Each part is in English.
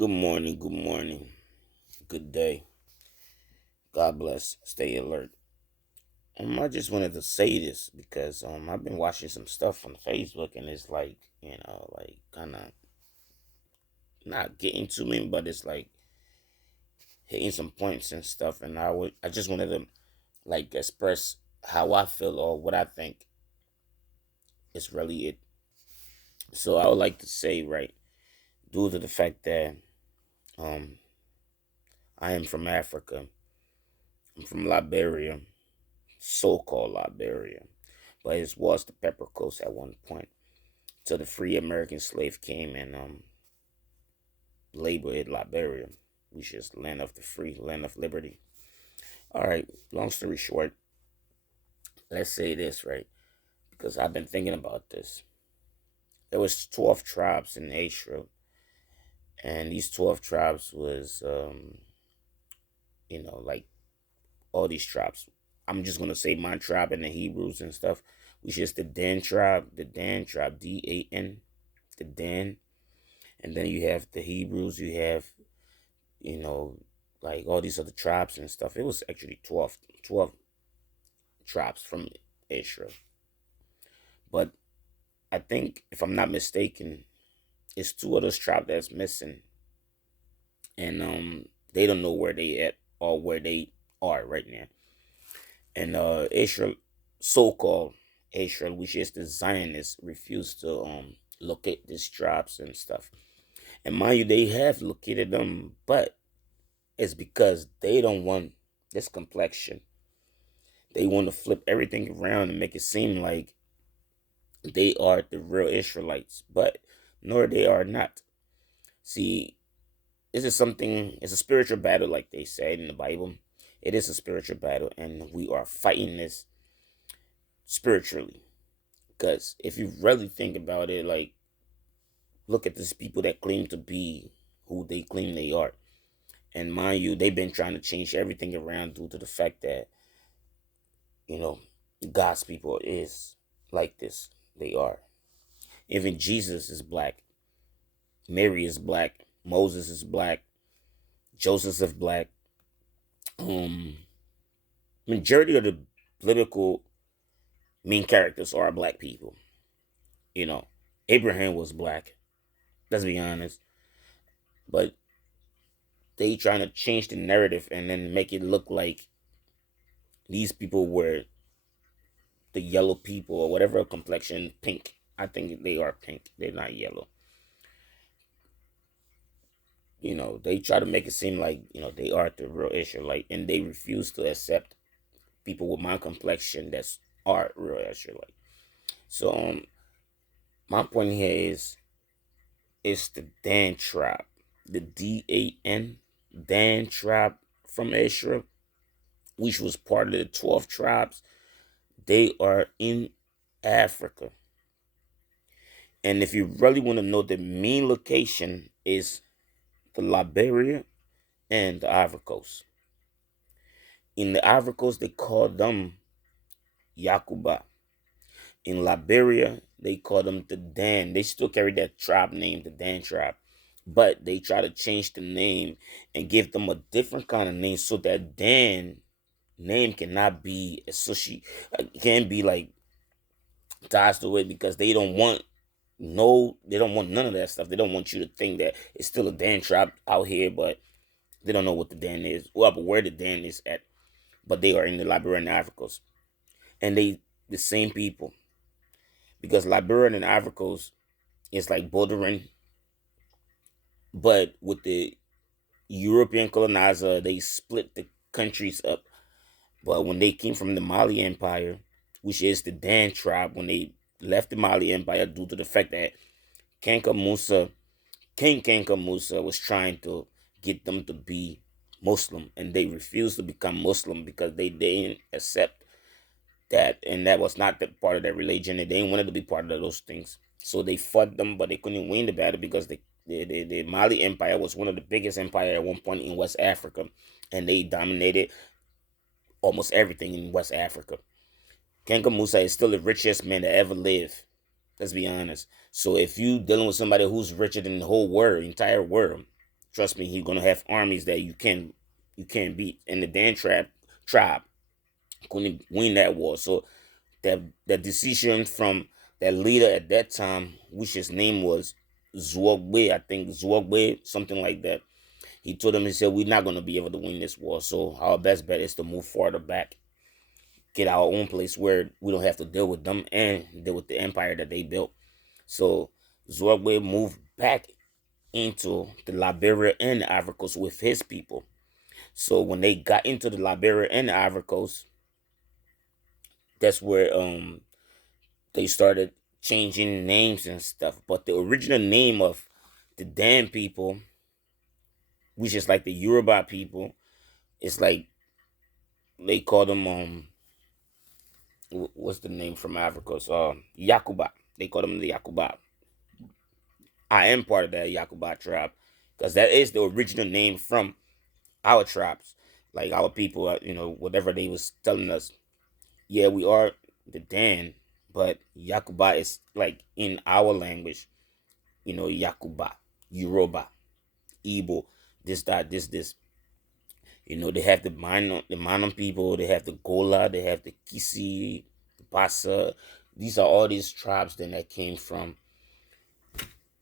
Good morning, good day. God bless. Stay alert. I just wanted to say this because I've been watching some stuff on Facebook and it's like like kind of not getting to me, but it's like hitting some points and stuff. And I just wanted to like express how I feel or what I think is really it. So I would like to say right, due to the fact that um I am from Africa, I'm from Liberia, so-called Liberia, but it was the Pepper Coast at one point. Till the free American slave came and labeled it Liberia, which is land of the free, land of liberty. All right, long story short, let's say this right because I've been thinking about this. There was 12 tribes in Israel, and these 12 tribes was like all these tribes. I'm just gonna say my tribe and the Hebrews and stuff, which is the Dan tribe, Dan, the Dan. And then you have the Hebrews, you have, you know, like all these other tribes and stuff. It was actually 12 tribes from Israel. But I think, if I'm not mistaken, it's two of those tribes that's missing. And they don't know where they at or where they are right now. And Israel, so-called Israel, which is the Zionists, refused to locate these tribes and stuff. And mind you, they have located them, but it's because they don't want this complexion. They want to flip everything around and make it seem like they are the real Israelites, but nor they are not. See, this is something, it's a spiritual battle, like they said in the Bible. It is a spiritual battle, and we are fighting this spiritually. Because if you really think about it, like, look at these people that claim to be who they claim they are. And mind you, they've been trying to change everything around due to the fact that, you know, God's people is like this. They are. Even Jesus is black. Mary is black. Moses is black. Joseph is black. Um, Majority of the political main characters are black people. You know, Abraham was black. Let's be honest. But they trying to change the narrative and then make it look like these people were the yellow people or whatever complexion, pink. I think they are pink. They're not yellow. They try to make it seem like, they are the real Israelite, and they refuse to accept people with my complexion that's are real Israelite. So my point here is it's the Dan tribe, the Dan tribe from Israel, which was part of the 12 tribes. They are in Africa. And if you really want to know, the main location is the Liberia and the Ivory Coast. In the Ivory Coast, they call them Yakuba. In Liberia, they call them the Dan. They still carry that tribe name, the Dan tribe. But they try to change the name and give them a different kind of name so that Dan name cannot be associated, can be like ties to it, because they don't want they don't want none of that stuff. They don't want you to think that it's still a Dan tribe out here, but they don't know what the Dan is. Well, but where the Dan is at. But they are in the Liberian Africans. And they the same people. Because Liberian and Africans is like bordering, but with the European colonizer, they split the countries up. But when they came from the Mali Empire, which is the Dan tribe, when they left the Mali Empire due to the fact that Kanka Musa, King Kanka Musa was trying to get them to be Muslim, and they refused to become Muslim because they didn't accept that, and that was not the part of their religion, and they didn't want to be part of those things. So they fought them, but they couldn't win the battle because the Mali Empire was one of the biggest empire at one point in West Africa, and they dominated almost everything in West Africa. Kanka Musa is still the richest man that ever lived. Let's be honest. So if you dealing with somebody who's richer than the whole world, entire world, Trust me, he's gonna have armies that you can't beat. And the Dan tribe couldn't win that war. So that decision from that leader at that time, which his name was Zwogwe, I think Zwogwe, something like that. He told him, he said, we're not gonna be able to win this war. So our best bet is to move farther back, get our own place where we don't have to deal with them and deal with the empire that they built. So Zwogwe moved back into the Liberia and the Ivory Coast with his people. So when they got into the Liberia and the Ivory Coast, that's where they started changing names and stuff. But the original name of the Dan people, which is like the Yoruba people, is like they call them what's the name from Ivory Coast? Yakuba. They call them the Yakuba. I am part of that Yakuba tribe because that is the original name from our tribes, like our people. Whatever they was telling us. Yeah, we are the Dan, but Yakuba is like in our language. Yakuba, Yoruba, Igbo, this, that, this. They have the Manon people, they have the Gola, they have the Kisi, the Bassa. These are all these tribes then that came from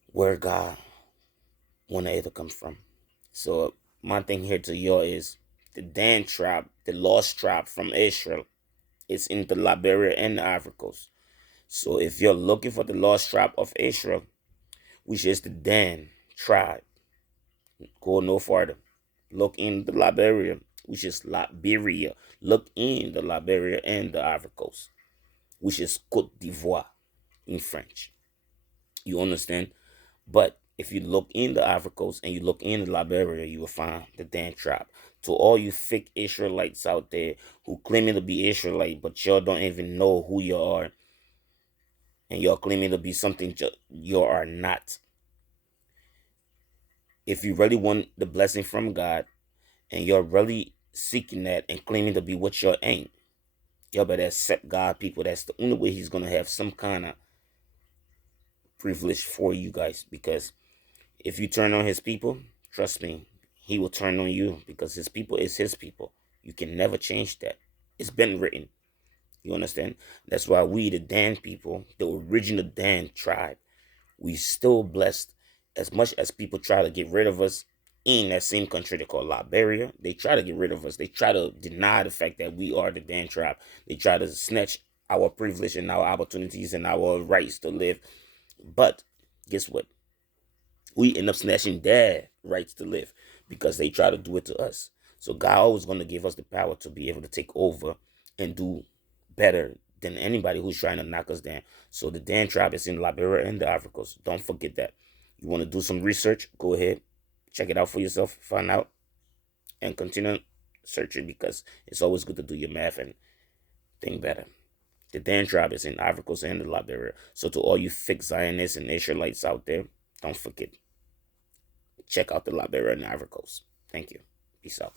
where God wanted it to come from. So my thing here to y'all is the Dan tribe, the lost tribe from Israel, is in the Liberia and the Ivory Coast. So if you're looking for the lost tribe of Israel, which is the Dan tribe, go no farther. Look in the Liberia, which is Liberia. Look in the Liberia and the Ivory Coast, which is Cote d'Ivoire in French. You understand? But if you look in the Ivory Coast and you look in the Liberia, you will find the Dan tribe. To all you fake Israelites out there who claiming to be Israelite, but y'all don't even know who you are, and y'all claiming to be something you are not. If you really want the blessing from God, and you're really seeking that and claiming to be what you ain't, y'all better accept God, people. That's the only way He's gonna have some kind of privilege for you guys. Because if you turn on His people, trust me, He will turn on you, because His people is His people. You can never change that. It's been written. You understand? That's why we, the Dan people, the original Dan tribe, we still blessed. As much as people try to get rid of us in that same country they call Liberia, they try to get rid of us. They try to deny the fact that we are the Dan tribe. They try to snatch our privilege and our opportunities and our rights to live. But guess what? We end up snatching their rights to live because they try to do it to us. So God always going to give us the power to be able to take over and do better than anybody who's trying to knock us down. So the Dan tribe is in Liberia and the Ivory Coast. Don't forget that. You want to do some research? Go ahead, check it out for yourself, find out, and continue searching, because it's always good to do your math and think better. The Dan tribe is in Ivory Coast and the Liberia. So to all you fake Zionists and Israelites out there, don't forget. Check out the Liberia and Ivory Coast. Thank you. Peace out.